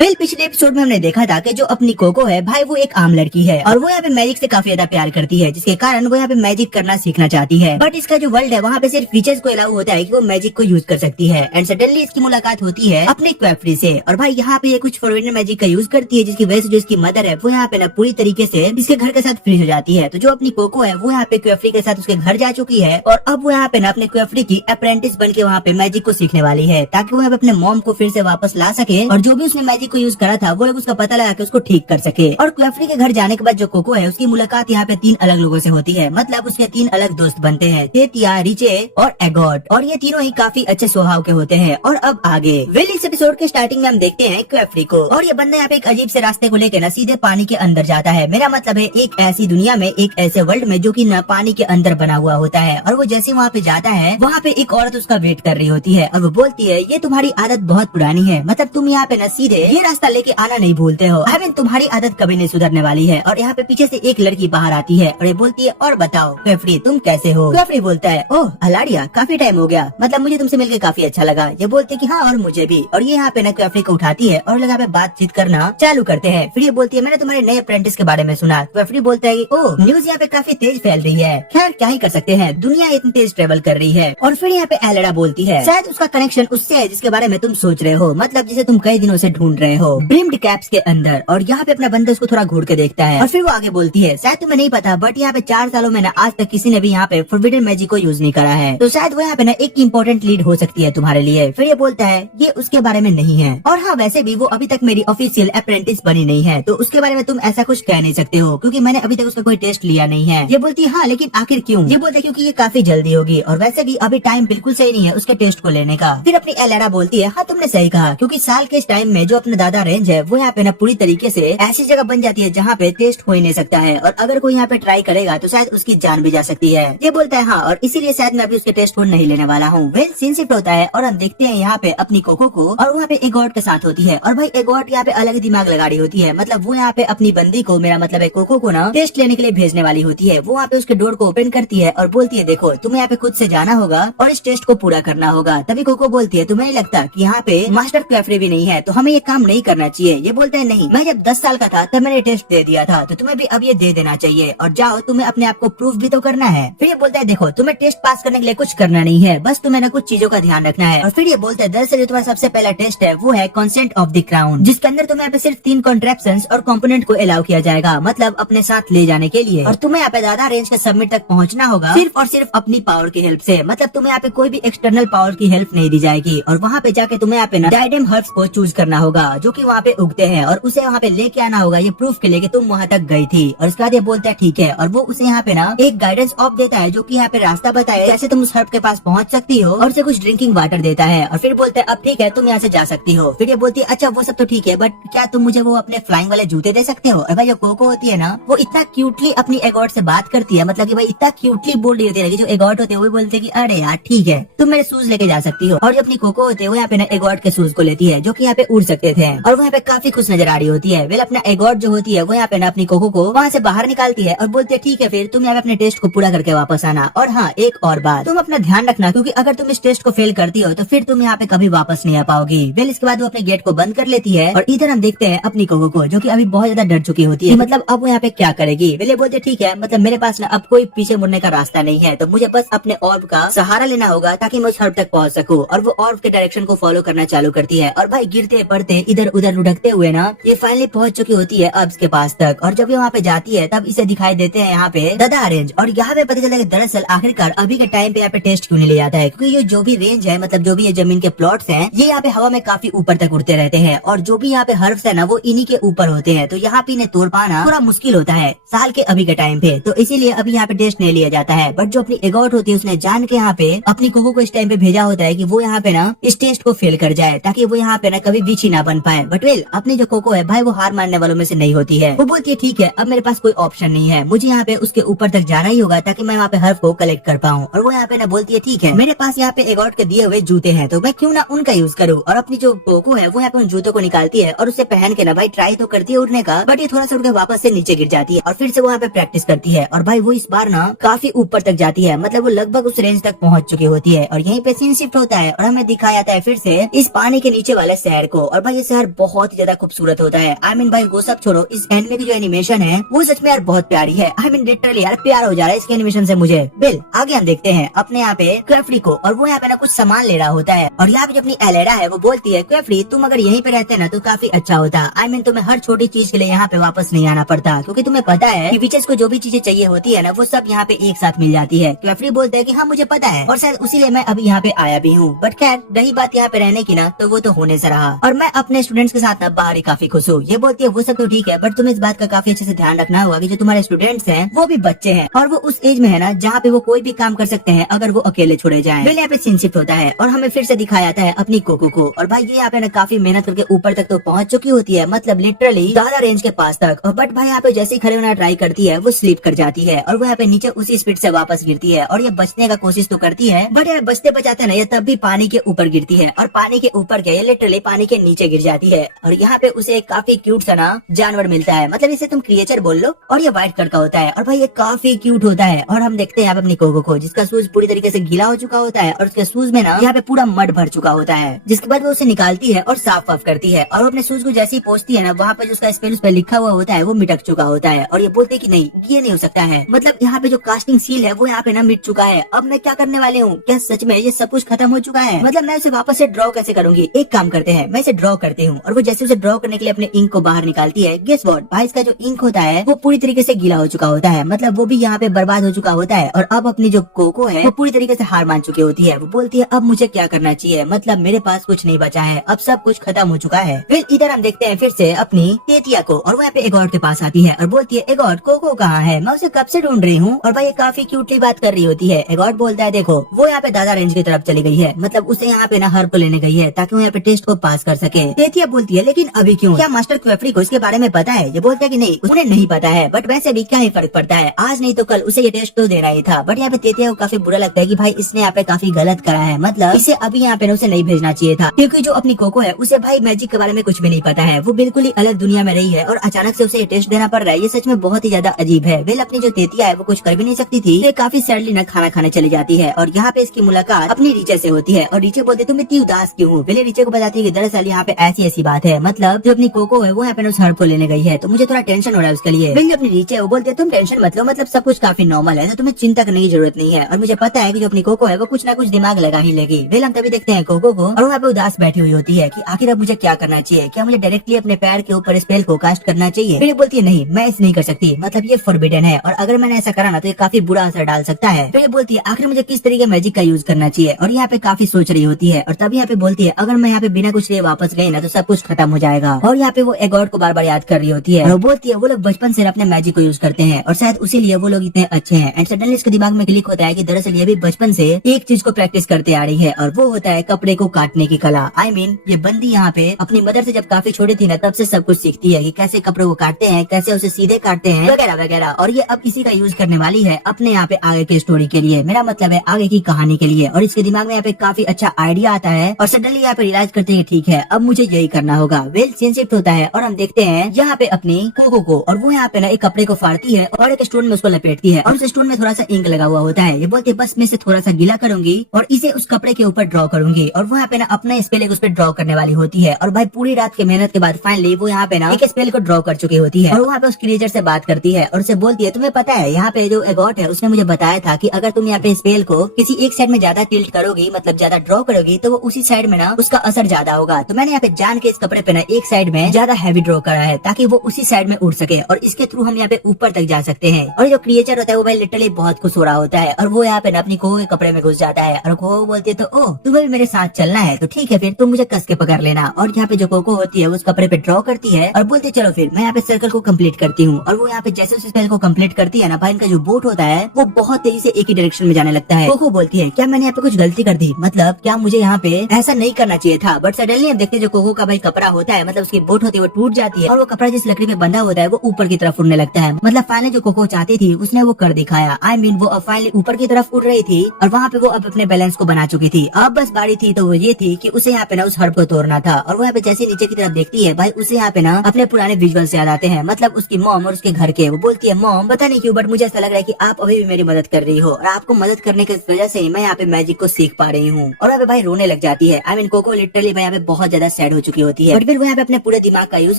पिछले एपिसोड में हमने देखा था कि जो अपनी कोको है भाई वो एक आम लड़की है और वो यहाँ पे मैजिक से काफी ज्यादा प्यार करती है, जिसके कारण वो यहाँ पे मैजिक करना सीखना चाहती है। बट इसका जो वर्ल्ड है वहाँ पे सिर्फ फीचर्स को अलाउ होता है कि वो मैजिक को यूज कर सकती है। एंड सडनली इसकी मुलाकात होती है अपने क्वेफ्री से और भाई यहाँ पे ये कुछ फॉरबिडन मैजिक का यूज करती है, जिसकी वजह से जो इसकी मदर है वो यहाँ पे ना पूरी तरीके से इसके घर के साथ फ्रीज हो जाती है। तो जो अपनी कोको है वो यहाँ पे क्वेफ्री के साथ उसके घर जा चुकी है और अब वो यहाँ पे ना अपने क्वेफ्री की अप्रेंटिस बन के वहाँ पे मैजिक को सीखने वाली है, ताकि वो यहाँ पे अपने मॉम को फिर से वापस ला सके और जो भी उसने मैजिक को यूज करा था वो लोग उसका पता लगा के उसको ठीक कर सके। और क्वेफ्री के घर जाने के बाद जो कोको है उसकी मुलाकात यहाँ पे 3 अलग लोगों से होती है, मतलब उसके 3 अलग दोस्त बनते हैं, तेतिया, रिचे और एगोट, और ये तीनों ही काफी अच्छे स्वभाव के होते हैं। और अब आगे इस एपिसोड के स्टार्टिंग में हम देखते हैं क्वेफ्री को और ये बंदा यहाँ पे एक अजीब से रास्ते को लेकर ना सीधे पानी के अंदर जाता है। मेरा मतलब है एक ऐसी दुनिया में, एक ऐसे वर्ल्ड में जो की न पानी के अंदर बना हुआ होता है। और वो जैसे वहाँ पे जाता है वहाँ पे एक औरत उसका वेट कर रही होती है और वो बोलती है ये तुम्हारी आदत बहुत पुरानी है, मतलब तुम यहाँ पे न सीधे ये रास्ता लेके आना नहीं भूलते हो। तुम्हारी आदत कभी नहीं सुधरने वाली है। और यहाँ पे पीछे से एक लड़की बाहर आती है और ये बोलती है और बताओ क्वेफ्री तुम कैसे हो। क्वेफ्री बोलता है ओह अलाडिया, काफी टाइम हो गया, मतलब मुझे तुमसे मिलकर काफी अच्छा लगा। ये बोलते है कि हाँ और मुझे भी। और ये यहाँ पे ना क्वेफ्री को उठाती है और लगा पे बातचीत करना चालू करते हैं। फिर ये बोलती है मैंने तुम्हारे नए अप्रेंटिस के बारे में सुना। क्वेफ्री बोलता है ओह न्यूज यहाँ पे काफी तेज फैल रही है, खैर क्या ही कर सकते हैं, दुनिया इतनी तेज ट्रेवल कर रही है। और फिर यहाँ पे एलेडा बोलती है शायद उसका कनेक्शन उससे है जिसके बारे में तुम सोच रहे हो, मतलब जिसे तुम कई दिनों से ढूंढ रहे हो, ब्रिम्ड कैप्स के अंदर। और यहाँ पे अपना बंदा उसको थोड़ा घूर के देखता है और फिर वो आगे बोलती है शायद तुम्हें नहीं पता बट यहाँ पे 4 सालों में ना आज तक किसी ने भी यहाँ पे फॉरबिडन मैजिक को यूज नहीं करा है, तो शायद वो यहाँ पे ना एक इम्पोर्टेंट लीड हो सकती है तुम्हारे लिए। फिर ये बोलता है ये उसके बारे में नहीं है, और हाँ वैसे भी वो अभी तक मेरी ऑफिशियल अप्रेंटिस बनी नहीं है, तो उसके बारे में तुम ऐसा कुछ कह नहीं सकते हो क्योंकि मैंने अभी तक उसका कोई टेस्ट लिया नहीं है। ये बोलती है हाँ लेकिन आखिर क्यों। ये बोलते है क्योंकि ये काफी जल्दी होगी और वैसे भी अभी टाइम बिल्कुल सही नहीं है उसके टेस्ट को लेने का। फिर अपनी एलेडा बोलती है हाँ तुमने सही कहा, क्योंकि साल के इस टाइम में जो अपना दादा रेंज है वो यहाँ पे ना पूरी तरीके से ऐसी जगह बन जाती है जहाँ पे टेस्ट हो ही नहीं सकता है, और अगर कोई यहाँ पे ट्राई करेगा तो शायद उसकी जान भी जा सकती है। ये बोलता है हाँ और इसीलिए शायद मैं अभी उसके टेस्ट को नहीं लेने वाला हूँ। वेल सीन शिफ्ट होता है और हम देखते हैं यहाँ पे अपनी कोको को और वहाँ पे एगोट के साथ होती है। और भाई एगोट यहाँ पे अलग दिमाग लगा रही होती है, मतलब वो यहाँ पे अपनी बंदी को, मेरा मतलब है कोको को ना टेस्ट लेने के लिए भेजने वाली होती है। वो वहाँ पे उसके डोर को ओपन करती है और बोलती है देखो तुम्हें यहाँ पे खुद से जाना होगा और इस टेस्ट को पूरा करना होगा। तभी कोको बोलती है तुम्हें नहीं लगता कि यहाँ पे मास्टर क्वेफ्री भी नहीं है तो हमें ये काम नहीं करना चाहिए। ये बोलता है नहीं, मैं जब 10 साल का था तब मैंने टेस्ट दे दिया था, तो तुम्हें भी अब ये दे देना चाहिए और जाओ तुम्हें अपने आप को प्रूफ भी तो करना है। फिर ये बोलता है देखो तुम्हें टेस्ट पास करने के लिए कुछ करना नहीं है, बस तुम्हें ना कुछ चीजों का ध्यान रखना है। और फिर ये बोलता है दरअसल जो तुम्हारा सबसे पहला टेस्ट है वो है कॉन्सेंट ऑफ द क्राउन, जिसके अंदर तुम्हें यहाँ पे सिर्फ 3 कॉन्ट्रैप्शंस और कंपोनेंट को अलाउ किया जाएगा, मतलब अपने साथ ले जाने के लिए। और तुम्हें यहाँ पे ज्यादा रेंज के सबमिट तक पहुँचना होगा सिर्फ और सिर्फ अपनी पावर की हेल्प से, मतलब तुम्हें यहाँ पे कोई भी एक्सटर्नल पावर की हेल्प नहीं दी जाएगी। और वहाँ पे जाके तुम्हें यहाँ पे ना डायडेम हर्ब्स को चूज करना होगा जो की वहाँ पे उगते हैं और उसे वहाँ पे लेके आना होगा ये प्रूफ के लिए कि तुम वहाँ तक गई थी। और उसके बाद ये बोलता है ठीक है, और वो उसे यहाँ पे ना एक गाइडेंस ऑफ देता है जो कि यहाँ पे रास्ता बताए कैसे तुम उस हर्ब के पास पहुँच सकती हो, और उसे कुछ ड्रिंकिंग वाटर देता है। और फिर बोलता है अब ठीक है तुम यहाँ से जा सकती हो। फिर ये बोलती है अच्छा वो सब तो ठीक है बट क्या तुम मुझे वो अपने फ्लाइंग वाले जूते दे सकते हो। और भाई जो कोको होती है ना वो इतना क्यूटली अपनी एगोट से बात करती है, मतलब कि भाई इतना क्यूटली बोल रही होती है कि जो एगोट होते हैं वो बोलते हैं कि अरे यार ठीक है तुम मेरे शूज लेके जा सकती हो। और जो अपनी कोको होते है वो यहाँ पे ना एगोट के शूज को लेती है जो कि यहाँ पे उड़ सकते थे और वो यहाँ पे काफी खुश नजर आ रही होती है। वेल अपना एगोट जो होती है वो यहाँ पे ना अपनी कोको को वहाँ से बाहर निकालती है और बोलती है ठीक है फिर तुम यहाँ पे अपने टेस्ट को पूरा करके वापस आना। और हाँ एक और बात, तुम अपना ध्यान रखना क्योंकि अगर तुम इस टेस्ट को फेल करती हो तो फिर तुम यहाँ पे कभी वापस नहीं आ पाओगी। वेल इसके बाद वो अपने गेट को बंद कर लेती है और इधर हम देखते हैं अपनी कोको को जो कि अभी बहुत ज्यादा डर चुकी होती है, मतलब अब वो यहाँ पे क्या करेगी। वेल ये बोलते ठीक है मतलब मेरे पास ना अब कोई पीछे मुड़ने का रास्ता नहीं है, तो मुझे बस अपने ऑर्ब का सहारा लेना होगा ताकि मैं उस हर्ब तक पहुँच सकूँ। और वो ऑर्ब के डायरेक्शन को फॉलो करना चालू करती है और भाई गिरते पड़ते इधर उधर लुढ़कते हुए ना ये फाइनली पहुँच चुकी होती है अब्स के पास तक। और जब ये वहाँ पे जाती है तब इसे दिखाई देते हैं यहाँ पे दादा रेंज, और यहाँ पे पता चला कि दरअसल आखिरकार अभी के टाइम पे यहाँ पे टेस्ट क्यों नहीं ले जाता है, क्योंकि ये जो भी रेंज है, मतलब जो भी ये जमीन के प्लॉट्स हैं ये यहाँ पे हवा में काफी ऊपर तक उड़ते रहते हैं और जो भी यहाँ पे हर्ब्स है ना वो इन्हीं के ऊपर होते हैं, तो यहाँ पे इन्हें तोड़ पाना थोड़ा मुश्किल होता है साल के अभी के टाइम पे, तो इसीलिए अभी यहाँ पे टेस्ट नहीं लिया जाता है। बट जो अपनी एगोट होती है उसने जान के यहाँ पे अपनी कोको को इस टाइम पे भेजा होता है कि वो यहाँ पे ना इस टेस्ट को फेल कर जाए ताकि वो यहाँ पे ना कभी विच ही ना बन पाए। बट वेल अपनी जो कोको है भाई वो हार मानने वालों में से नहीं होती है। वो बोलती है ठीक है अब मेरे पास कोई ऑप्शन नहीं है, मुझे यहाँ पे उसके ऊपर तक जाना ही होगा ताकि मैं यहाँ पे हर्ब को कलेक्ट कर पाऊँ। और वो यहाँ पे ना बोलती है ठीक है मेरे पास यहाँ पे एगोट के दिए हुए जूते हैं तो मैं क्यों ना उनका यूज करूँ। और अपनी जो कोको है वो यहाँ पे उन जूतों को निकालती है और उसे पहन के ना भाई ट्राई तो करती है उड़ने का, बट ये थोड़ा सा उड़ के वापस से नीचे गिर जाती है और फिर से वो यहाँ पे प्रैक्टिस करती है। और भाई वो इस बार ना काफी ऊपर तक जाती है, मतलब वो लगभग उस रेंज तक पहुँच चुकी होती है। और यहीं पे सीन शिफ्ट होता है और हमें दिखाया जाता है फिर से इस पानी के नीचे वाले शहर को। और भाई ये शहर बहुत ही ज्यादा खूबसूरत होता है। आई मीन भाई वो सब छोड़ो, इस एनिमे की जो एनिमेशन है वो सच में यार बहुत प्यारी है। आई मीन लिटरली यार प्यार हो जा रहा है इसके एनिमेशन से मुझे। बिल आगे हम देखते हैं अपने यहाँ पे क्वेफ्री को, और वो यहाँ पे ना कुछ सामान ले रहा होता है, और यहाँ पे जो अपनी एलेरा है वो बोलती है क्वेफ्री तुम अगर यहीं पे रहते ना तो काफी अच्छा होता। आई मीन तुम्हें हर छोटी चीज के लिए यहाँ पे वापस नहीं आना पड़ता, क्योंकि तुम्हें पता है कि विचेस को जो भी चीजें चाहिए होती है ना वो सब यहाँ पे एक साथ मिल जाती है। क्वेफ्री बोलते है कि हाँ मुझे पता है, और शायद उसीलिए मैं अभी यहाँ पे आया भी हूँ। बट खैर रही बात यहाँ पे रहने की ना, तो वो तो होने से रहा, और मैं अपने स्टूडेंट्स के साथ ना बाहर ही काफी खुश हूँ। ये बोलती है वो सब तो ठीक है, बट तुम्हें इस बात का काफी अच्छे से ध्यान रखना होगा कि जो तुम्हारे स्टूडेंट्स हैं वो भी बच्चे हैं, और वो उस एज में है ना जहाँ पे वो कोई भी काम कर सकते हैं अगर वो अकेले छोड़े जाएं। बिल यहाँ पे सीन शिफ्ट होता है और हमें फिर से दिखाया जाता है अपनी कोको को, और भाई ये यहाँ पे ना काफी मेहनत करके ऊपर तक तो पहुंच चुकी होती है, मतलब लिटरली ज्यादा रेंज के पास तक। बट भाई यहाँ पे जैसे ही खड़े होना ट्राई करती है वो स्लिप कर जाती है, और वो यहाँ पे नीचे उसी स्पीड से वापस गिरती है, और ये बचने का कोशिश तो करती है, बट यार बचते बचाते ना ये तब भी पानी के ऊपर गिरती है, और पानी के ऊपर क्या, ये लिटरली पानी के नीचे गिर जाती है। और यहाँ पे उसे एक काफी क्यूट सा ना जानवर मिलता है, मतलब इसे तुम क्रिएचर बोल लो, और ये व्हाइट कलर का होता है, और भाई ये काफी क्यूट होता है। और हम देखते हैं यहाँ पे अपनी कोको को, जिसका शूज पूरी तरीके से गीला हो चुका होता है, और उसके शूज में ना यहाँ पे पूरा मड भर चुका होता है, जिसके बाद वो उसे निकालती है और साफ वाफ करती है, और वो अपने शूज को जैसे ही पहुंचती है ना वहाँ पे उसका स्पेल उस पर लिखा हुआ होता है वो मिटक चुका होता है, और ये बोलते हैं कि नहीं ये नहीं हो सकता है, मतलब यहाँ पे जो कास्टिंग सील है वो यहाँ पे ना मिट चुका है, अब मैं क्या करने वाले हूँ, क्या सच में ये सब कुछ खत्म हो चुका है, मतलब मैं उसे वापस से ड्रॉ कैसे करूंगी। एक काम करते हैं मैं इसे ड्रॉ करती हूँ, और वो जैसे उसे ड्रॉ करने के लिए अपने इंक को बाहर निकालती है, गेस व्हाट भाई इसका जो इंक होता है वो पूरी तरीके से गीला हो चुका होता है, मतलब वो भी यहाँ पे बर्बाद हो चुका होता है, और अब अपनी जो कोको है वो पूरी तरीके से हार मान चुकी होती है। वो बोलती है अब मुझे क्या करना चाहिए, मतलब मेरे पास कुछ नहीं बचा है, अब सब कुछ खत्म हो चुका है। फिर इधर हम देखते हैं फिर से अपनी तेतिया को, और वो यहाँ पे एगॉर्ड के पास आती है और बोलती है एगॉर्ड कोको कहाँ है, मैं उसे कब से ढूंढ रही हूँ। और भाई ये काफी क्यूटली बात कर रही होती है। एगॉर्ड बोलता है देखो वो यहाँ पे दादा रेंज की तरफ चली गई है, मतलब उसे यहाँ पे ना हर्ब को लेने गई है ताकि वो यहाँ पे टेस्ट को पास कर सके। तेतिया बोलती है लेकिन अभी क्यों, क्या मास्टर क्वेफ्री को इसके बारे में पता है। ये बोलता है कि नहीं उन्हें नहीं पता है, बट वैसे भी क्या ही फर्क पड़ता है, आज नहीं तो कल उसे ये टेस्ट तो देना ही था। बट यहाँ पे तेतिया को काफी बुरा लगता है कि भाई इसने यहाँ पे काफी गलत करा है, मतलब इसे अभी यहाँ पे उसे नहीं भेजना चाहिए था, क्योंकि जो अपनी कोको है उसे भाई मैजिक के बारे में कुछ भी नहीं पता है, वो बिल्कुल ही अलग दुनिया में रही है और अचानक से उसे ये टेस्ट देना पड़ रहा है। ये सच में बहुत ही ज्यादा अजीब है। वेल अपनी जो तेतिया है वो कुछ कर भी नहीं सकती थी, ये काफी सैडली ना खाना खाने चली जाती है, और यहाँ पे इसकी मुलाकात अपनी रीचे से होती है, और रीचे बोलते तुम इतनी उदास क्यों हो। वेले रीचे को बताती है कि दरअसल यहाँ पे ऐसी ऐसी बात है, मतलब जो अपनी कोको है वो यहाँ पे उस हर्ब को लेने गई है, तो मुझे थोड़ा टेंशन हो रहा है उसके लिए। वेल अपनी रीचे वो बोलते तुम टेंशन मत लो, मतलब सब कुछ काफी नॉर्मल है, तो तुम्हें चिंता करने की जरूरत नहीं है, और मुझे पता है कि जो अपनी कोको है वो कुछ ना कुछ दिमाग लगा ही लेगी। वेल हम तभी देखते हैं कोको को, और वहाँ पे उदास बैठी हुई होती है कि आखिर अब मुझे क्या करना चाहिए, क्या मुझे डायरेक्टली अपने पैर के ऊपर स्पेल को कास्ट करना चाहिए। फिर बोलती है नहीं मैं ऐसे नहीं कर सकती, मतलब ये फॉरबिडन है, और अगर मैंने ऐसा करा ना तो ये काफी बुरा असर डाल सकता है। फिर बोलती है आखिर मुझे किस तरीके मैजिक का यूज करना चाहिए, और यहाँ पे काफी सोच रही होती है, और तभी यहाँ पे बोलती है अगर मैं यहाँ पे बिना कुछ लिए वापस गई ना तो सब कुछ खत्म हो जाएगा। और यहाँ पे वो एगॉर्ड को बार बार याद कर रही होती है, और बोलती है वो लोग बचपन से अपने मैजिक को यूज करते हैं और शायद उसीलिए वो लोग इतने अच्छे हैं। एंड सडनली इसके दिमाग में क्लिक होता है कि दरअसल ये भी बचपन से एक चीज को प्रैक्टिस करते आ रही है, और वो होता है कपड़े को काटने की कला। आई मीन ये बंदी यहाँ पे अपनी मदर से जब काफी छोटी थी ना तब से सब कुछ सीखती है कि कैसे कपड़े को काटते हैं, कैसे उसे सीधे काटते हैं वगैरह वगैरह, और ये अब इसी का यूज करने वाली है अपने यहाँ पे आगे की स्टोरी के लिए, मेरा मतलब है आगे की कहानी के लिए। और इसके दिमाग में यहाँ पे काफी अच्छा आइडिया आता है, और सडनली यहाँ पे रियलाइज करते हैं ठीक है अब मुझे यही करना होगा। वेल सीन शिफ्ट होता है और हम देखते हैं यहाँ पे अपनी कोको को, और वो यहाँ पे ना एक कपड़े को फाड़ती है और एक स्टोन में उसको लपेटती है, और उस स्टोन में थोड़ा सा इंक लगा हुआ होता है। ये बोलते बस मैं इसे थोड़ा सा गीला करूंगी और इसे उस कपड़े के ऊपर ड्रॉ करूंगी, और वो यहाँ पे ना अपना स्पेल एक उस पर ड्रॉ करने वाली होती है। और भाई पूरी रात की मेहनत के बाद फाइनली वो यहाँ पे ना एक स्पेल को ड्रॉ कर चुकी होती है, और वहाँ पे उस क्रिएचर से बात करती है और उसे बोलती है तुम्हें पता है यहाँ पे जो एगॉट है उसने मुझे बताया था कि अगर तुम यहाँ पे स्पेल को किसी एक साइड में ज्यादा टिल्ट करोगी, मतलब ज्यादा ड्रॉ करोगी, तो वो उसी साइड में ना उसका असर ज्यादा होगा। तो मैंने यहाँ पे जान के इस कपड़े पे ना एक साइड में ज्यादा हैवी ड्रॉ करा है ताकि वो उसी साइड में उड़ सके, और इसके थ्रू हम यहाँ पे ऊपर तक जा सकते हैं। और जो क्रिएचर होता है वो भाई लिटरली बहुत खुश हो रहा होता है, और वो यहाँ पे ना अपनी कोको के कपड़े में घुस जाता है, और कोको बोलती है तो ओ तुम्हें भी मेरे साथ चलना है, तो ठीक है फिर तुम मुझे कस के पकड़ लेना। और यहाँ पे जो कोको होती है वो उस कपड़े पे ड्रॉ करती है और बोलते चलो फिर मैं यहाँ पे सर्कल को कम्प्लीट करती हूँ। और वो यहाँ पे जैसे उस स्पेल को कम्प्लीट करती है ना भाई इनका जो बोट होता है वो बहुत तेजी से एक ही डायरेक्शन में जाने लगता है। कोको बोलती है क्या मैंने यहाँ पे कुछ गलती कर दी, मतलब क्या मुझे यहाँ पे ऐसा नहीं करना चाहिए था। बट सडनली हम देखते जो कोको का भाई कपड़ा होता है, मतलब उसकी बोट होती है वो टूट जाती है, और वो कपड़ा जिस लकड़ी पे बंधा होता है वो ऊपर की तरफ उड़ने लगता है। मतलब फाइनली जो कोको चाहती थी उसने वो कर दिखाया। आई मीन वो अब फाइनली ऊपर की तरफ उड़ रही थी, और वहाँ पे वो अब अपने बैलेंस को बना चुकी थी। अब बस बारी थी तो वो ये थी कि उसे यहाँ पे ना उस हर्ब को तोड़ना था। और वो यहाँ पे जैसे नीचे की तरफ देखती है भाई उसे यहाँ पे ना अपने पुराने विजुअल्स याद आते हैं, मतलब उसकी मॉम और उसके घर के। वो बोलती है मॉम पता नहीं क्यों बट मुझे ऐसा लग रहा है कि आप अभी भी मेरी मदद कर रही हो, और आपको मदद करने की वजह से ही मैं यहाँ पे मैजिक को सीख पा रही हूँ। और यहाँ पे भाई रोने लग जाती है। आई मीन कोको लिटरली भाई यहाँ पे बहुत ज्यादा सैड हो चुकी होती है। बट फिर वो यहाँ पे अपने पूरे दिमाग का यूज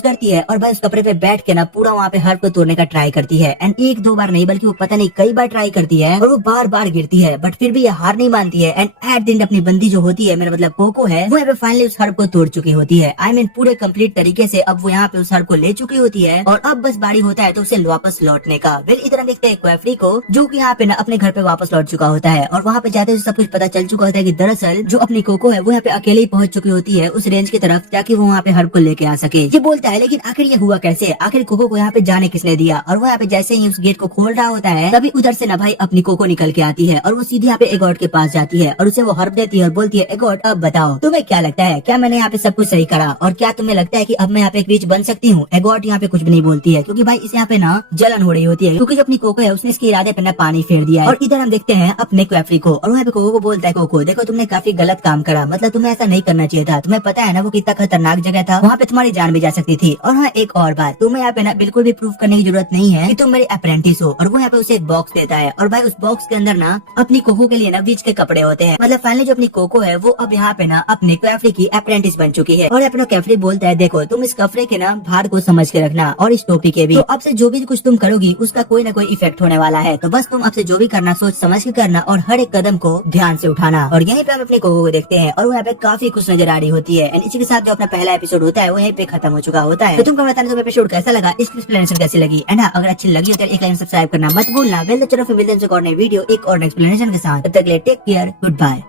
करती है और भाई उस कपड़े पे बैठ के ना पूरा वहाँ पे हर्ब को तोड़ने का ट्राई करती है। एंड एक दो बार नहीं बल्कि वो पता नहीं कई बार ट्राई करती है और वो बार बार गिरती है, बट फिर भी ये हार नहीं मानती है। एंड एट दिन अपनी बंदी जो होती है, मेरा मतलब कोको है, वो यहाँ पे फाइनली उस हर्ब को तोड़ चुकी होती है। आई मीन पूरे कंप्लीट तरीके से अब वो यहाँ पे उस हर्ब को ले चुकी होती है और अब बस बारी होता है तो उसे वापस लौटने का। फिर इधर हम देखते हैं क्वेफरी को, जो कि यहाँ पे ना अपने घर पे वापस लौट चुका होता है और वहाँ पे जाते हुए सब कुछ पता चल चुका होता है कि दरअसल जो अपनी कोको है वो यहाँ पे अकेले ही पहुंच चुकी होती है उस रेंज की तरफ, ताकि वो वहाँ पे हर्ब को लेके आ सके। ये बोलता है लेकिन आखिर ये हुआ कैसे, आखिर कोको को यहाँ पे जाने किसने दिया। और वो यहाँ पे जैसे ही उस गेट को खोल रहा होता है तभी उधर से ना भाई अपनी कोको निकल के आती है और वो सीधे यहाँ पे एगॉट के पास जाती है और उसे वो हर्ब देती है और बोलती है, एगॉट अब बताओ तुम्हें क्या लगता है, क्या मैंने यहाँ पे सब कुछ सही करा और क्या तुम्हें लगता है कि अब मैं यहाँ पे एक विच बन सकती हूँ। एगॉट यहाँ पे कुछ भी नहीं बोलती है क्योंकि भाई इसे यहाँ पे ना जलन हो रही होती है क्योंकि जो अपनी कोको है उसने इसके इरादे पे ना पानी फेर दिया है। और इधर हम देखते हैं अपने क्वेफरी को और वहाँ पे कोको को बोलता है, कोको देखो तुमने काफी गलत काम करा, मतलब तुम्हें ऐसा नहीं करना चाहिए था, तुम्हें पता है ना वो कितना खतरनाक जगह था, वहाँ पे तुम्हारी जान भी जा सकती थी। और हाँ एक और बात, तुम्हें यहाँ पे ना बिल्कुल भी प्रूफ करने की जरूरत नहीं है कि तुम मेरे अप्रेंटिस हो। और वो यहाँ पे उसे एक बॉक्स देता है और भाई उस बॉक्स के अंदर ना अपनी कोको के लिए ना विच के कपड़े होते हैं। मतलब फाइनली जो अपनी कोको है वो अब यहाँ पे ना अपने क्वेफरी की अप्रेंटिस बन चुकी है। और अपना क्वेफरी बोलता है, देखो तुम इस कपड़े के ना भार को समझ के रखना और इस टोपी के भी, तो अब से जो भी कुछ तुम करोगी उसका कोई ना कोई इफेक्ट होने वाला है, तो बस तुम अब से जो भी करना सोच समझ के करना और हर एक कदम को ध्यान से उठाना। और यहीं पे हम अपने कोको को देखते हैं और वो यहाँ पे काफी खुश नजर आ रही होती है। एंड इसी के साथ जो अपना पहला एपिसोड होता है वो यहीं पे खत्म हो चुका होता है। तो तुमको बताना तो एपिसोड कैसा लगा, इसकी एक्सप्लेनेशन कैसी लगी, एंड अगर अच्छी लगी हो तो एक लाइन सब्सक्राइब करना मत भूलना। वेल तो चलो फिर मिलते हैं एक और नई वीडियो एक और एक्सप्लेनेशन के साथ। तब तक के लिए टेक केयर, गुड बाय।